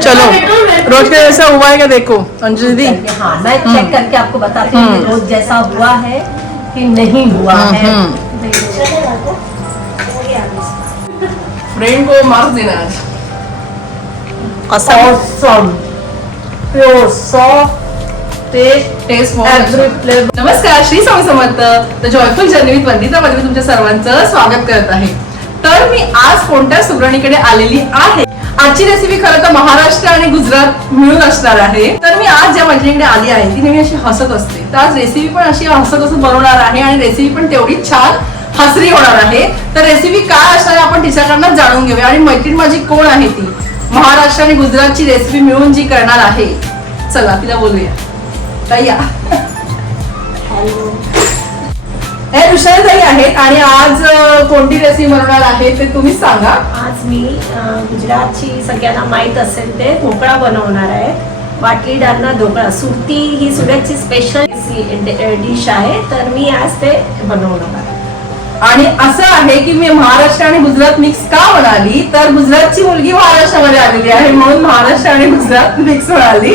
चलो रोज का जैसा हुआ है क्या देखो अंजलि दीदी। हाँ मैं चेक करके आपको बताती हूँ कि रोज जैसा हुआ है कि नहीं हुआ है। फ्रेंड को मार्क्स देना आज। Awesome. Pure, soft, taste every flavor. नमस्कार, Shri Swami Samarth. The joyful journey with Vandita मध्ये मी तुमच्या सर्वांचं स्वागत करत आहे. तर मी आज कोणत्या सुगरणीकडे आलेली आहे. आजची रेसिपी खरं तर महाराष्ट्र आणि गुजरात मिळून असणार आहे. तर मी आज ज्या मैत्रिणीकडे आली आहे ती नेहमी अशी हसत असते, तर आज रेसिपी पण अशी हसत हसत बनवणार आहे आणि रेसिपी पण तेवढीच छान हसरी होणार आहे. तर रेसिपी काय असणार आपण तिच्याकडनं जाणून घेऊया. आणि मैत्रीण माझी कोण आहे ती महाराष्ट्र आणि गुजरातची रेसिपी मिळून जी करणार आहे, चला तिला बोलूया. ताई हे ऋषाताई आहेत आणि आज कोणती रेसिपी बनवणार आहे ते तुम्हीच सांगा. आज मी गुजरातची सगळ्यांना माहित असेल ते ढोकळा बनवणार आहे. बाटली डालना ढोकळा, सुरती ही सुरतची स्पेशल डिश आहे, तर मी आज ते बनवणार आहे. आणि असं आहे की मी महाराष्ट्र आणि गुजरात मिक्स का म्हणाली, तर गुजरातची मुलगी महाराष्ट्रामध्ये आलेली आहे म्हणून महाराष्ट्र आणि गुजरात मिक्स म्हणाली.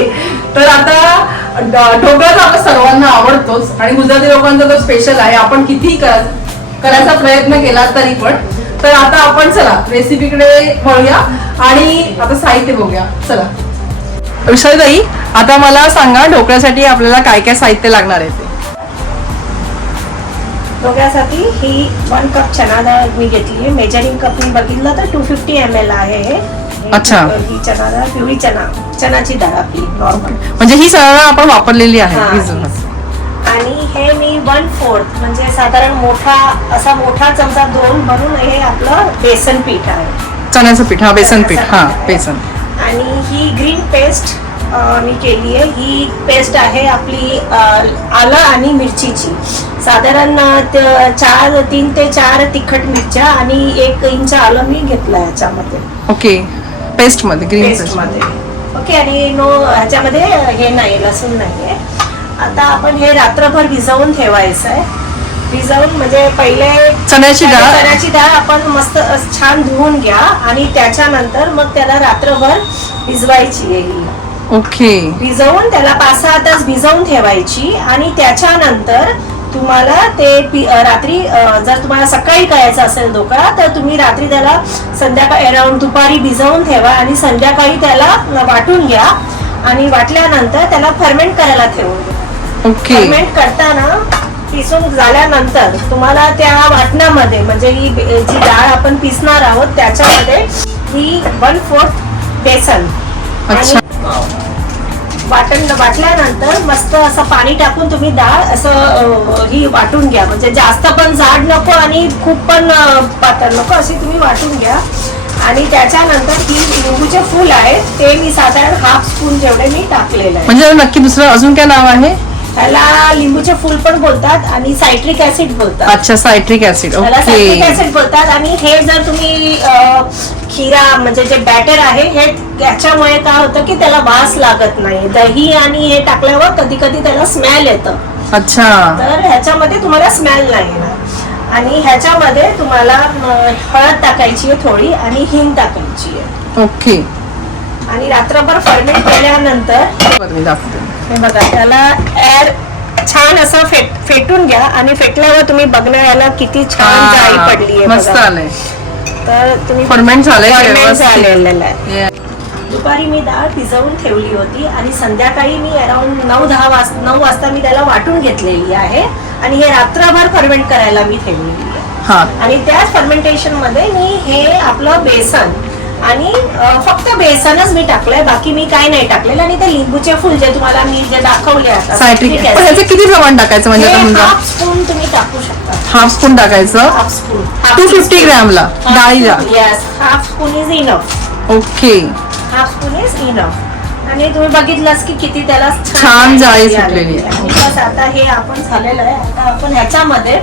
तर आता ढोकळा तर आपल्या सर्वांना आवडतोच आणि गुजराती लोकांचा तो स्पेशल आहे. आपण कितीही करायचा प्रयत्न केला तरी पण. तर आता आपण चला रेसिपीकडे वळूया आणि आता साहित्य बघूया. चला विशालताई, आता मला सांगा ढोकळ्यासाठी आपल्याला काय काय साहित्य लागणार आहे ते. ढोकळ्यासाठी ही 1 कप चना डाळ मी घेतली आहे. मेजरिंग कप मी बघितलं तर 250 ml आहे हे. अच्छा. ही चना डाळ, पिवळी चनाची डाळ आपली नॉर्मल, म्हणजे ही सगळं आपण वापरलेली आहे. आणि हे मी 1/4 म्हणजे साधारण मोठा चमचा 2 भरून हे आपलं बेसन पीठ आहे. चण्याचं पीठ, हा बेसन पीठ, हा बेसन. आणि ही ग्रीन पेस्ट मी केली आहे. ही पेस्ट आहे आपली आलं आणि मिरचीची. साधारण 3 ते 4 तिखट मिरच्या आणि 1 इंच आलं मी घेतलं ह्याच्यामध्ये. ओके, पेस्ट मध्ये, ग्रीन पेस्ट मध्ये. ओके, आणि ह्याच्यामध्ये हे नाही, लसूण नाहीये. आता आपण हे रात्रभर भिजवून ठेवायचं आहे. भिजवून म्हणजे पहिले चण्याची डाळ आपण मस्त छान धुवून घ्या आणि त्याच्यानंतर मग त्याला रात्रभर भिजवायची आहे. ओके, भिजवून त्याला 5-6 तास भिजवून ठेवायची आणि त्याच्यानंतर तुम्हाला ते रात्री जर तुम्हाला सकाळी करायचं असेल ढोकळा तर तुम्ही रात्री त्याला संध्याकाळी अराउंड दुपारी भिजवून ठेवा आणि संध्याकाळी त्याला वाटून घ्या आणि वाटल्यानंतर त्याला फर्मेंट करायला ठेवून द्या. ओके. फर्मेंट करताना पिसून झाल्यानंतर तुम्हाला त्या वाटणामध्ये म्हणजे ही जी डाळ आपण पिसणार आहोत त्याच्यामध्ये ही 1/4 बेसन वाटल्यानंतर मस्त असं पाणी टाकून तुम्ही डाळ असं ही वाटून घ्या. म्हणजे जास्त पण जाड नको आणि खूप पण पातळ नको, अशी तुम्ही वाटून घ्या. आणि त्याच्यानंतर ही लिंबूचे फूल आहे ते मी साधारण 1/2 स्पून जेवढे मी टाकलेलं आहे. म्हणजे नक्की दुसरं अजून काय नाव आहे त्याला? लिंबूचे फूल पण बोलतात आणि सायट्रिक ऍसिड बोलतात. अच्छा, citric acid. Okay, citric acid बोलतात. आणि हे जर तुम्ही खीरा म्हणजे जे बॅटर आहे हे याच्यामुळे काय होतं की त्याला वास लागत नाही. दही आणि हे टाकल्यावर कधी कधी त्याला स्मेल येतं. अच्छा, तर ह्याच्यामध्ये तुम्हाला स्मेल नाही येणार. आणि ह्याच्यामध्ये तुम्हाला हळद टाकायची आहे थोडी आणि हिंग टाकायची आहे. ओके. आणि रात्रभर फर्मेंट केल्यानंतर मी दाखवते. हे बघा, त्याला एअर छान असं फेटून घ्या आणि फेटल्यावर तुम्ही बघणार याला किती छान जाळी पडली आहे. मस्त आलंय. तर तुम्ही फर्मेंट झालंय. दुपारी मी डाळ भिजवून ठेवली होती आणि संध्याकाळी मी अराउंड 9 वाजता मी त्याला वाटून घेतलेली आहे आणि हे रात्रभर फर्मेंट करायला मी ठेवलेली आहे. आणि त्याच फर्मेंटेशन मध्ये मी हे आपलं बेसन आणि फक्त बेसनच मी टाकलंय, बाकी मी काय नाही टाकलेलं. आणि ते लिंबूचे फुल जे तुम्हाला मी जे दाखवले आता, किती प्रमाण टाकायचं म्हणजे 1/2 स्पून तुम्ही टाकू शकता. 1/2 स्पून टाकायचं. 1/2 स्पून 250 ग्रॅमला डाळीला. Yes, 1/2 spoon is enough. Okay, 1/2 spoon is enough. आणि तुम्ही बघितलंच की किती त्याला छान जाळी सुटलेली आहे. आणि बस आता हे आपण झालेलं आहे. आता आपण ह्याच्यामध्ये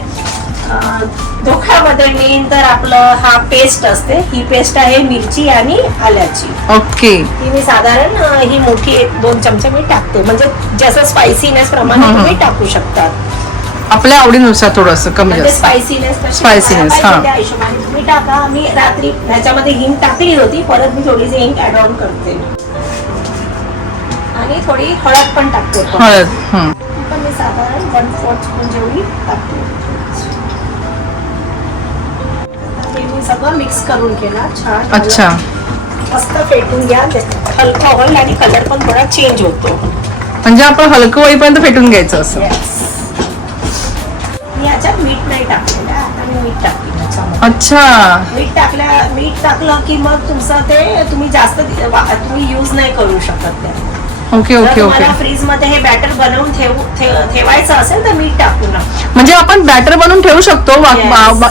ढोकळ्यामध्ये मेन तर आपलं हा पेस्ट असते. ही पेस्ट आहे मिरची आणि आल्याची. ओके. ही मी साधारण ही मोठी 1-2 चमचे मी टाकते. म्हणजे जसं स्पायसीनेस प्रमाणे तुम्ही टाकू शकता. आपल्या आवडीनुसार थोडंसं कमी जास्त. स्पायसीनेस त्या हिशोबाने तुम्ही टाका. मी रात्री ह्याच्यामध्ये हिंग टाकली होती, परत मी थोडीशी हिंग ऍड ऑन करते. आणि थोडी हळद पण टाकते. हळद. पण मी साधारण 1/4 स्पून जेवढी टाकते. हे मी सगळं मिक्स करून केला छान. अच्छा. मस्त फेटून घ्या. हलका ऑइल आणि कलर पण थोडा चेंज होतो. म्हणजे आपण हलकं होईपर्यंत फेटून घ्यायचं असं. मी याच्यात मीठ नाही टाकलेलं. आता मी मीठ टाकते याच्यामध्ये. अच्छा. मीठ टाकलं की मग तुमचं ते तुम्ही जास्त तुम्ही यूज नाही करू शकत ते. Okay okay okay. फ्रीज मध्ये हे बॅटर बनवून ठेवायचं असेल तर मीठ टाकू नका. म्हणजे आपण बॅटर बनवून ठेवू शकतो.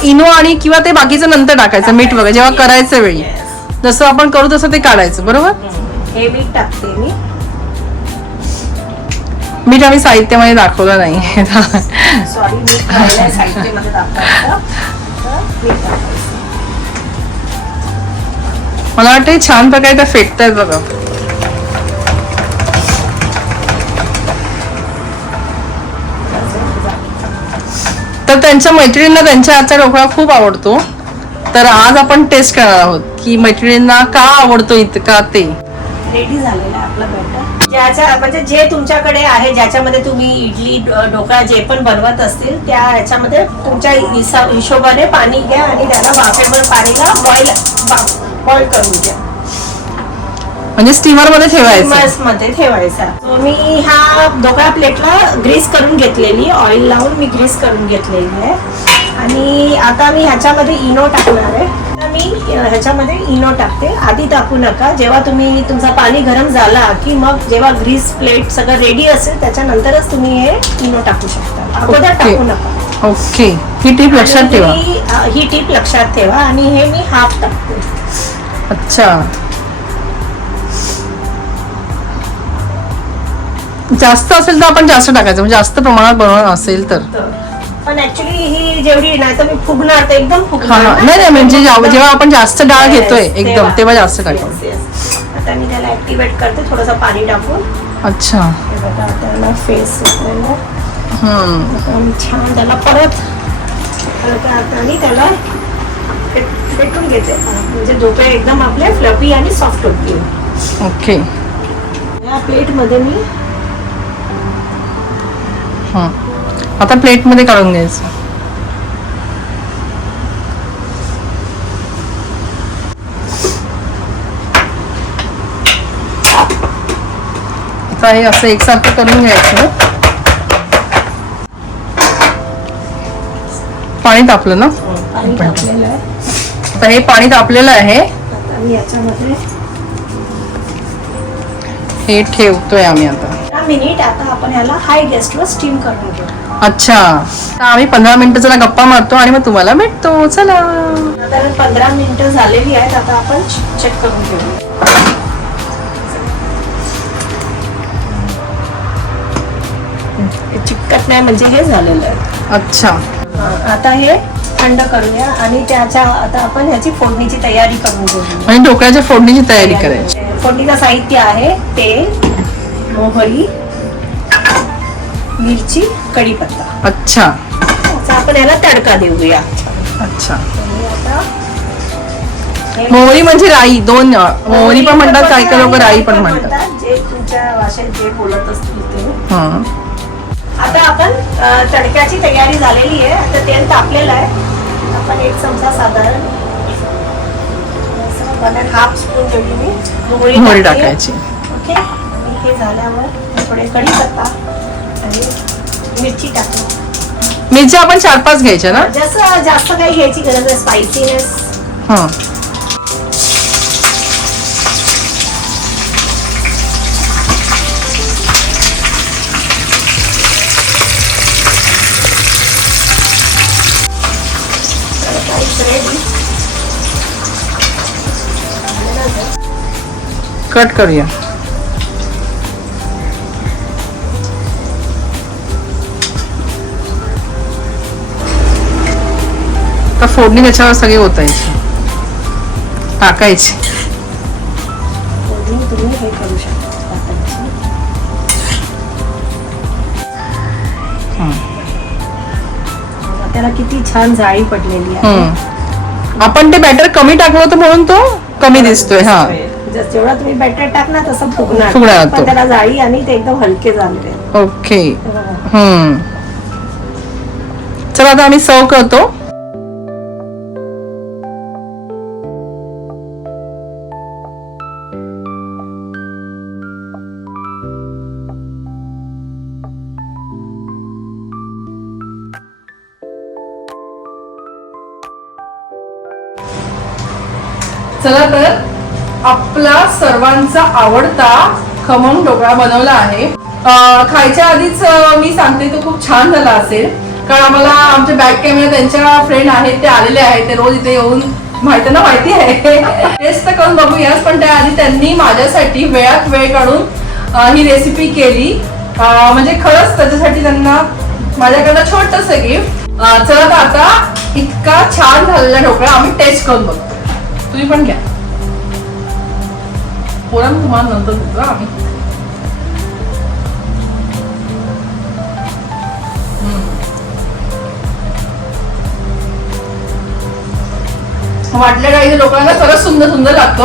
इनो आणि किंवा ते बाकीचं नंतर टाकायचं मीठ वगैरे जेव्हा करायचं वेळी जसं आपण करू तसं ते काढायचं. बरोबर. हे मीठ टाकते मी. मीठ आम्ही साहित्यामध्ये दाखवलं नाही. सॉरी मीठ साहित्यामध्ये टाकायचं. मला वाटतं छान प्रकारे त्या फेटतायत बघा. तर त्यांच्या मैत्रिणींना त्यांच्या हातचा ढोकळा खूप आवडतो. तर आज आपण टेस्ट करणार आहोत की मैत्रिणींना का आवडतो इतका ते. रेडी झालेलं आहे आपलं बॅटर. म्हणजे जे तुमच्याकडे आहे ज्याच्यामध्ये तुम्ही इडली ढोकळा जे पण बनवत असतील त्या ह्याच्यामध्ये तुमच्या हिशोबाने पाणी घ्या आणि त्याला वाफेवर पाणीला बॉईल करून घ्या. म्हणजे स्टीमर मध्ये ठेवायचं. मध्ये ठेवायचा. मी हा ढोकळा प्लेटला ग्रीस करून घेतलेली. ऑइल लावून मी ग्रीस करून घेतलेली आहे. आणि आता मी ह्याच्यामध्ये इनो टाकणार आहे. मी ह्याच्यामध्ये इनो टाकते. आधी टाकू नका. जेव्हा तुम्ही तुमचा पाणी गरम झाला की मग जेव्हा ग्रीस प्लेट सगळं रेडी असेल त्याच्यानंतरच तुम्ही हे इनो टाकू शकता. अगोदर टाकू नका. ओके. ही टीप लक्षात ठेवा. ही टीप लक्षात ठेवा. आणि हे मी हाफ टाकते. अच्छा. जास्त असेल तर आपण जास्त टाकायचं. म्हणजे जास्त प्रमाणात बनवणार असेल तर. पण ऍक्च्युली ही जेवढी नाही तर मी फुगणार तर एकदम फुगणार. नाही म्हणजे जेव्हा आपण जास्त डाळ घेतोय एकदम तेव्हा जास्त टाकायचं. आता मी त्याला ऍक्टिव्हेट करते थोडंसं पाणी टाकून. अच्छा. हे बघा त्याला फेस छान त्याला परत हाताने त्याला फेटून घेते. म्हणजे ढोकळे एकदम आपले फ्लफी आणि सॉफ्ट होतील. ओके. या प्लेट मध्ये मी आता प्लेट मध्ये काढून घ्यायचं. आता हे असं एकसारखं करून घ्यायचं. पाणी तापलं ना. पाणी टाकलेलं आहे. आता हे पाणी तापलेलं आहे. आता मी याच्यामध्ये हे ठेवतोय आम्ही आता. मिनिट. आता आपण ह्याला हाय गॅसवर स्टीम करून घेऊ. अच्छा. आम्ही 15 मिनिटं जरा गप्पा मारतो आणि मग तुम्हाला भेटतो. चला. साधारण 15 मिनिटं झालेली आहेत. आता आपण चेक करून घेऊ. चिकट नाही म्हणजे हे झालेलं आहे. अच्छा. आता हे थंड करूया आणि आता आपण ह्याची फोडणीची तयारी करून घेऊ. आणि ढोकळ्याच्या फोडणीची तयारी करायची. फोडणीचं साहित्य आहे तेल, मोहरी, मिरची, कढीपत्ता. अच्छा. आपण याला तडका देऊया. अच्छा. मोहरी म्हणजे राई. दोन मोहरी पण म्हणतात काही काही लोक राई पण म्हणतात. जे तुमच्या भाषेत जे बोलत असतील ते. आता आपण तडक्याची तयारी झालेली आहे. आता तेल तापलेलं आहे. आपण एक चमचा साधारण 1.5 स्पून जेवढी मी मोहरी टाकायची. ओके. हे झाल्यावर थोडे कढीपत्ता आणि मिरची टाकू. मिरची आपण 4-5 घ्यायच्या ना. जसं जास्त काही घ्यायची गरज आहे. स्पायसीनेस. कट करूया. आता फोडणी त्याच्यावर सगळी ओतायची टाकायची. तुम्ही हे करू शकता. त्याला किती छान जाळी पडलेली आहे. आपण ते बॅटर कमी टाकलं होतं म्हणून तो कमी दिसतोय. जेवढा तुम्ही बॅटर टाकणार तसं फुगणार फुगणार तो. पण त्याला जाळी आणि ते एकदम हलके झाले. ओके. चला आता आम्ही सर्व करतो. चला तर आपला सर्वांचा आवडता खमंग ढोकळा बनवला आहे. खायच्या आधीच मी सांगते तो खूप छान झाला असेल, कारण आम्हाला आमचे बॅक कॅमेरा त्यांच्या फ्रेंड आहेत ते आलेले आहेत, ते रोज इथे येऊन माहिती आहे टेस्ट तर करून बघूयाच, पण त्याआधी त्यांनी माझ्यासाठी वेळात वेळ काढून ही रेसिपी केली. म्हणजे खरंच त्याच्यासाठी त्यांना माझ्याकडनं छोटस गिफ्ट. चला तर आता इतका छान झालेला ढोकळा आम्ही टेस्ट करून बघतो. तुम्ही पण घ्या. पोरांना तुम्हाला नंतर देतो आम्ही. वाटल्या काही लोकांना खरंच सुंदर सुंदर लागतो,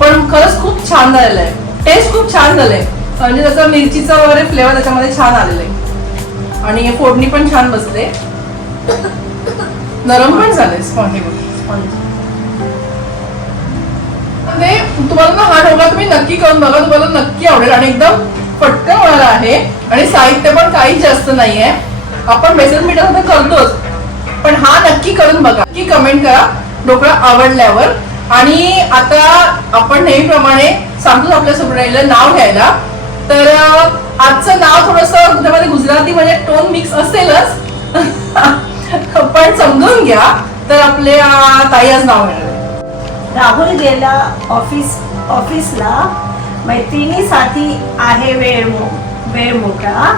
पण खरंच खूप छान झालेलं आहे. टेस्ट खूप छान झालंय, म्हणजे त्याचा मिरचीचा वगैरे फ्लेवर त्याच्यामध्ये छान आलेला आहे आणि फोडणी पण छान बसते. नरम पण झाले स्पॉन्जी. तुम्हाला ना हा ढोकळा तुम्ही नक्की करून बघा, तुम्हाला नक्की आवडेल आणि एकदम पटकन होणारा आहे आणि साहित्य पण काही जास्त नाहीये. आपण बेसन पिठा तर करतोच, पण हा नक्की करून बघा. नक्की कमेंट करा ढोकळा आवडल्यावर. आणि आता आपण नेहमीप्रमाणे सांगतो आपल्या सुगरणीला नाव घ्यायला. तर आजचं नाव थोडंसं त्यामध्ये गुजराती म्हणजे टोन मिक्स असेलच पण समजून घ्या. तर आपले ताई आज नाव घेणार. राहुल गेला ऑफिसला, मैत्रिणीसाठी आहे वेळ मोकळा.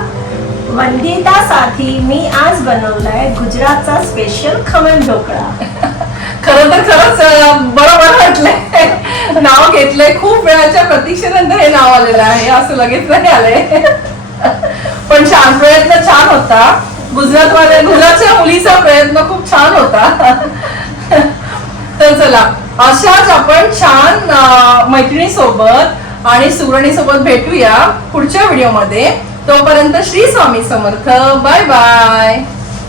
वंदितासाठी मी आज बनवलाय गुजरातचा स्पेशल खमण ढोकळा. खरं तर खरंच बरोबर वाटलंय, नाव घेतलंय. खूप वेळाच्या प्रतीक्षेनंतर हे नाव आलेलं आहे, असं लगेच नाही आलंय. पण छान प्रयत्न, छान होता. गुजरातच्या मुलीचा प्रयत्न खूप छान होता. तर चला अशाच आपण छान मैत्रिणी सोबत आणि सुगरणी सोबत भेटूया पुढच्या व्हिडिओमध्ये. तोपर्यंत श्री स्वामी समर्थ. Bye bye.